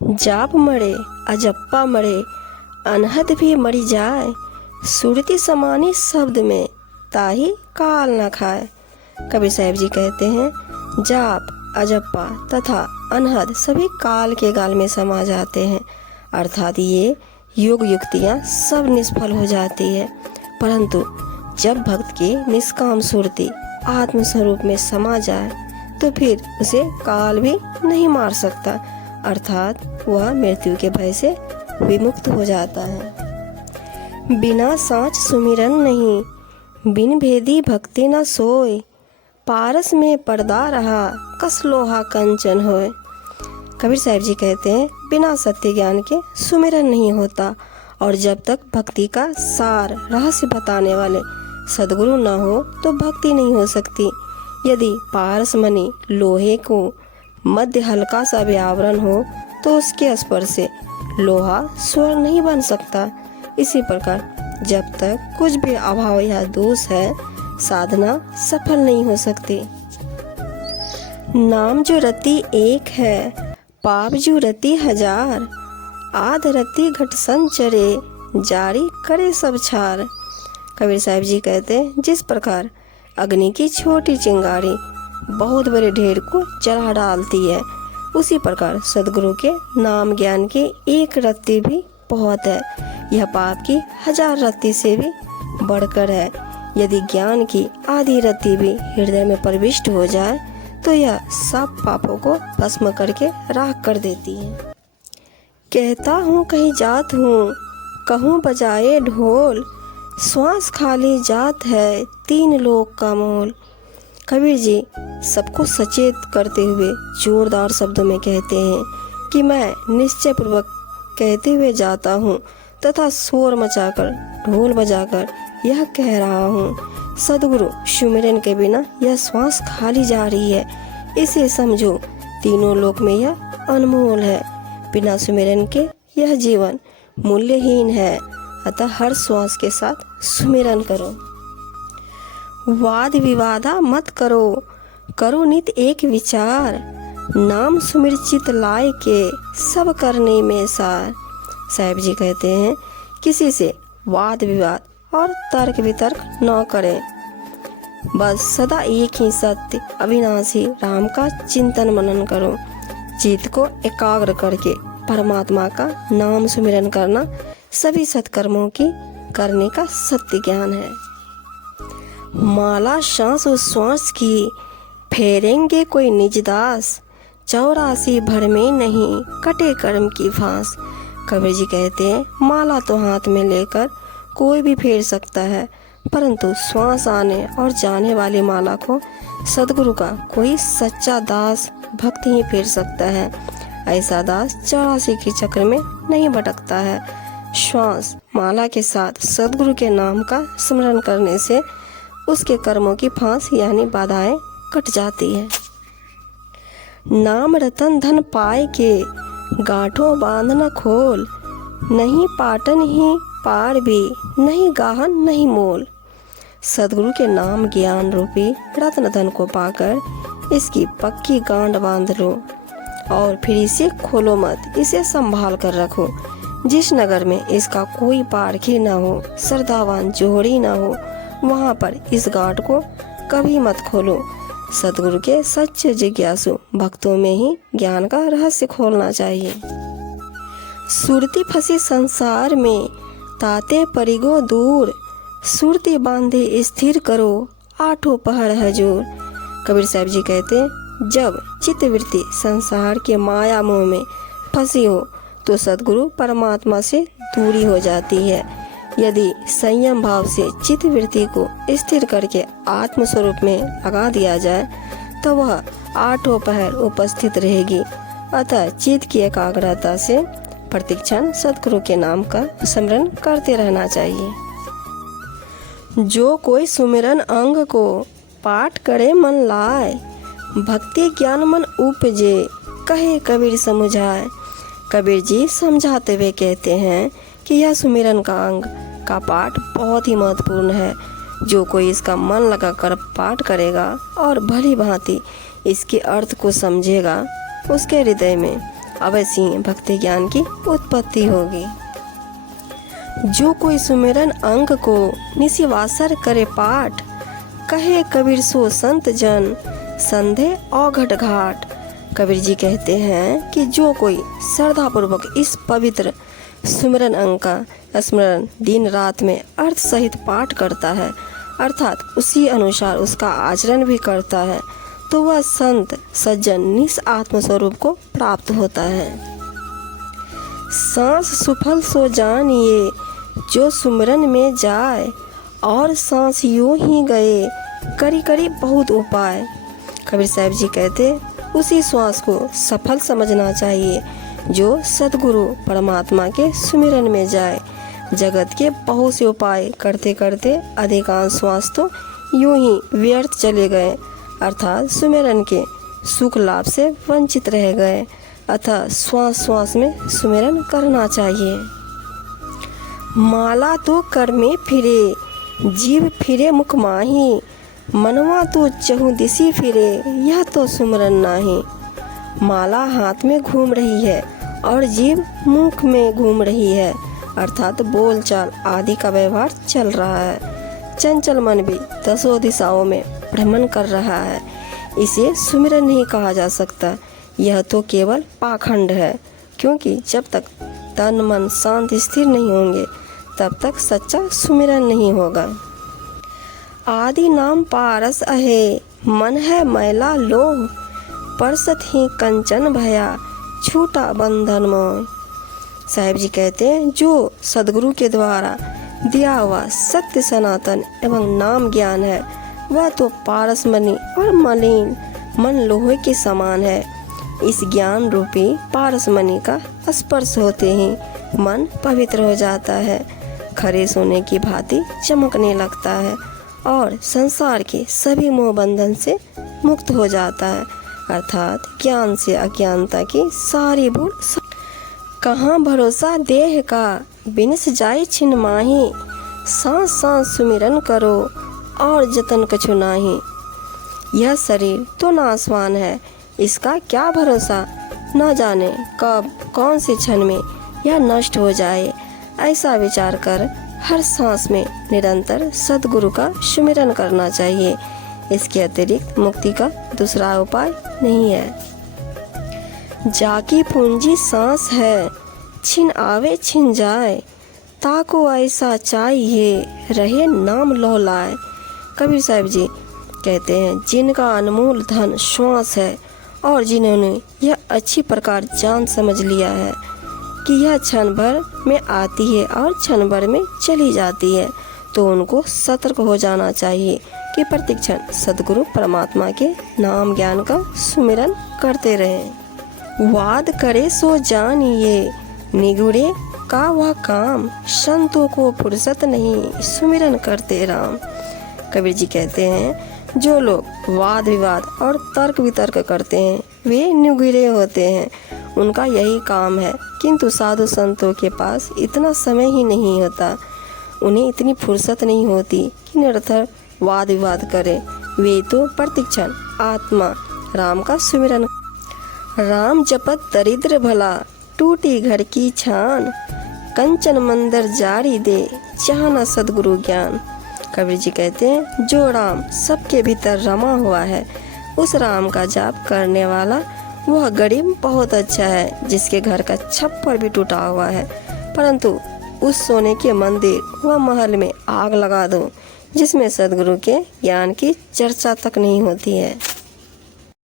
जाप मरे अजप्पा मरे, अनहद भी मरी जाए। सुरती समानी शब्द में, ताही काल न खाए। कबीर साहब जी कहते हैं जाप, अजप्पा तथा अनहद सभी काल के गाल में समा जाते हैं, अर्थात ये योग युक्तियाँ सब निष्फल हो जाती है। परंतु जब भक्त की निष्काम सुरती आत्म स्वरूप में समा जाए तो फिर उसे काल भी नहीं मार सकता, अर्थात वह मृत्यु के भय से विमुक्त हो जाता है। बिना सांच सुमिरन नहीं, बिन भेदी भक्ति न सोए। पारस में पर्दा रहा, कस लोहा कंचन होए। कबीर साहब जी कहते हैं बिना सत्य ज्ञान के सुमिरन नहीं होता, और जब तक भक्ति का सार रहस्य बताने वाले सद्गुरु न हो तो भक्ति नहीं हो सकती। यदि पारस मणि लोहे को मध्य हल्का सा भी आवरण हो तो उसके स्पर्श से लोहा स्वर्ण नहीं बन सकता। इसी प्रकार जब तक कुछ भी अभाव या दोष है, साधना सफल नहीं हो सकती। नाम जो रति एक है, पाप जो रति हजार। आध रति घट संचरे, जारी करे सब छार। कबीर साहब जी कहते हैं जिस प्रकार अग्नि की छोटी चिंगारी बहुत बड़े ढेर को जला डालती है, उसी प्रकार सद्गुरु के नाम ज्ञान की एक रत्ती भी बहुत है। यह पाप की 1000 रत्ती से भी बढ़कर है। यदि ज्ञान की आधी रत्ती भी हृदय में प्रविष्ट हो जाए तो यह सब पापों को भस्म करके राख कर देती है। कहता हूँ कहीं जात हूँ, कहूँ बजाए ढोल। श्वास खाली जात है, 3 लोक का मोल। कबीर जी सबको सचेत करते हुए जोरदार शब्दों में कहते हैं कि मैं निश्चय पूर्वक कहते हुए जाता हूँ तथा शोर मचाकर ढोल बजाकर यह कह रहा हूँ, सद्गुरु सुमिरन के बिना यह श्वास खाली जा रही है। इसे समझो, तीनों लोक में यह अनमोल है। बिना सुमिरन के यह जीवन मूल्यहीन है। अतः हर श्वास के साथ सुमिरन करो। वाद विवादा मत करो, करो नित एक विचार। नाम सुमिर चित लाए के, सब करने में सार। साहब जी कहते हैं किसी से वाद विवाद और तर्क वितर्क न करें। बस सदा एक ही सत्य अविनाशी राम का चिंतन मनन करो। चित्त को एकाग्र करके परमात्मा का नाम सुमिरन करना सभी सत्कर्मों की करने का सत्य ज्ञान है। माला सांस श्वास की, फेरेंगे कोई निज दास। 84 भर में नहीं, कटे कर्म की फांस। कबीर जी कहते हैं माला तो हाथ में लेकर कोई भी फेर सकता है, परंतु श्वास आने और जाने वाली माला को सद्गुरु का कोई सच्चा दास भक्त ही फेर सकता है। ऐसा दास 84 के चक्र में नहीं भटकता है। श्वास माला के साथ सद्गुरु के नाम का स्मरण करने से उसके कर्मों की फांस यानी बाधाएं कट जाती है। नाम रतन धन पाए के, गांठों बांध न खोल। नहीं पाटन ही पार भी, नहीं गाहन नहीं मोल। सद्गुरु के नाम ज्ञान रूपी रत्न धन को पाकर इसकी पक्की गांठ बांध लो और फिर इसे खोलो मत, इसे संभाल कर रखो। जिस नगर में इसका कोई पारखी न हो, श्रद्धावान जोहरी न हो, वहाँ पर इस गांठ को कभी मत खोलो। सद्गुरु के सच्चे जिज्ञासु भक्तों में ही ज्ञान का रहस्य खोलना चाहिए। सुरती फंसी संसार में, ताते परिगो दूर। सुरती बांधे स्थिर करो, 8 पहर हजूर। कबीर साहब जी कहते हैं जब चित्तवृत्ति संसार के माया मोह में फंसी हो तो सद्गुरु परमात्मा से दूरी हो जाती है। यदि संयम भाव से चित्तवृत्ति को स्थिर करके आत्म स्वरूप में लगा दिया जाए तो वह 8 पहर उपस्थित रहेगी। अतः चित्त की एकाग्रता से प्रतिक्षण सद्गुरु के नाम का स्मरण करते रहना चाहिए। जो कोई सुमिरन अंग को पाठ करे मन लाए, भक्ति ज्ञान मन उपजे, कहे कबीर समुझाए। कबीर जी समझाते हुए कहते हैं कि यह सुमिरन का अंग का पाठ बहुत ही महत्वपूर्ण है। जो कोई इसका मन लगाकर पाठ करेगा और भली भांति इसके अर्थ को समझेगा, उसके हृदय में अवश्य ही भक्ति ज्ञान की उत्पत्ति होगी। जो कोई सुमिरन अंग को निशिवासर करे पाठ, कहे कबीर सो संत जन संदेह औघट घाट। कबीर जी कहते हैं कि जो कोई श्रद्धापूर्वक इस पवित्र सुमिरन अंग का स्मरण दिन रात में अर्थ सहित पाठ करता है, अर्थात उसी अनुसार उसका आचरण भी करता है, तो वह संत सज्जन निस आत्म स्वरूप को प्राप्त होता है। सांस सुफल सो जानिए जो सुमिरन में जाए, और सांस यूं ही गए करी करी बहुत उपाय। कबीर साहब जी कहते उसी श्वास को सफल समझना चाहिए जो सद्गुरु परमात्मा के सुमिरन में जाए। जगत के बहुत से उपाय करते करते अधिकांश श्वास तो यूं ही व्यर्थ चले गए, अर्थात सुमिरन के सुख लाभ से वंचित रह गए। अतः श्वास श्वास में सुमिरन करना चाहिए। माला तो कर में फिरे जीव फिरे मुख माही, मनवा तो चहु दिशी फिरे यह तो सुमिरन नाही। माला हाथ में घूम रही है और जीव मुख में घूम रही है, अर्थात बोलचाल आदि का व्यवहार चल रहा है। चंचल मन भी दसों दिशाओं में भ्रमण कर रहा है, इसे सुमिरन नहीं कहा जा सकता। यह तो केवल पाखंड है, क्योंकि जब तक तन मन शांत स्थिर नहीं होंगे तब तक सच्चा सुमिरन नहीं होगा। आदि नाम पारस अहे मन है मैला लोह, परसत ही कंचन भया छूटा बंधन मोह। साहिब जी कहते हैं जो सदगुरु के द्वारा दिया हुआ सत्य सनातन एवं नाम ज्ञान है, वह तो पारस मणि और मलिन मन लोहे के समान है। इस ज्ञान रूपी पारस मणि का स्पर्श होते ही मन पवित्र हो जाता है, खरे सोने की भांति चमकने लगता है और संसार के सभी मोह बंधन से मुक्त हो जाता है, अर्थात ज्ञान से अज्ञानता की सारी भूल। कहाँ भरोसा देह का बिनस जाए छिन माही, सांस सांस सुमिरन करो और जतन कछु नाही। यह शरीर तो नासवान है, इसका क्या भरोसा, न जाने कब कौन से क्षण में यह नष्ट हो जाए। ऐसा विचार कर हर सांस में निरंतर सद्गुरु का सुमिरन करना चाहिए। इसके अतिरिक्त मुक्ति का दूसरा उपाय नहीं है। जाकी पूंजी सांस है छिन आवे छिन जाए, ताको ऐसा चाहिए रहे नाम लौलाए। कबीर साहब जी कहते हैं जिनका अनमोल धन श्वास है और जिन्होंने यह अच्छी प्रकार जान समझ लिया है कि यह क्षण भर में आती है और क्षण भर में चली जाती है, तो उनको सतर्क हो जाना चाहिए कि प्रतिक्षण सद्गुरु परमात्मा के नाम ज्ञान का सुमिरन करते रहें। वाद करे सो जानिए निगुड़े का वह काम, संतों को फुर्सत नहीं सुमिरन करते राम। कबीर जी कहते हैं जो लोग वाद विवाद और तर्क वितर्क करते हैं वे निगुड़े होते हैं, उनका यही काम है। किंतु साधु संतों के पास इतना समय ही नहीं होता, उन्हें इतनी फुर्सत नहीं होती कि निरंतर वाद विवाद करें। वे तो प्रतिक्षण आत्मा राम का सुमिरन। राम जपत दरिद्र भला टूटी घर की छान, कंचन मंदिर जारी दे चाहना सद्गुरु ज्ञान। कबीर जी कहते हैं जो राम सबके भीतर रमा हुआ है, उस राम का जाप करने वाला वह गरीब बहुत अच्छा है जिसके घर का छप्पर भी टूटा हुआ है, परंतु उस सोने के मंदिर व महल में आग लगा दो जिसमें सद्गुरु के ज्ञान की चर्चा तक नहीं होती है।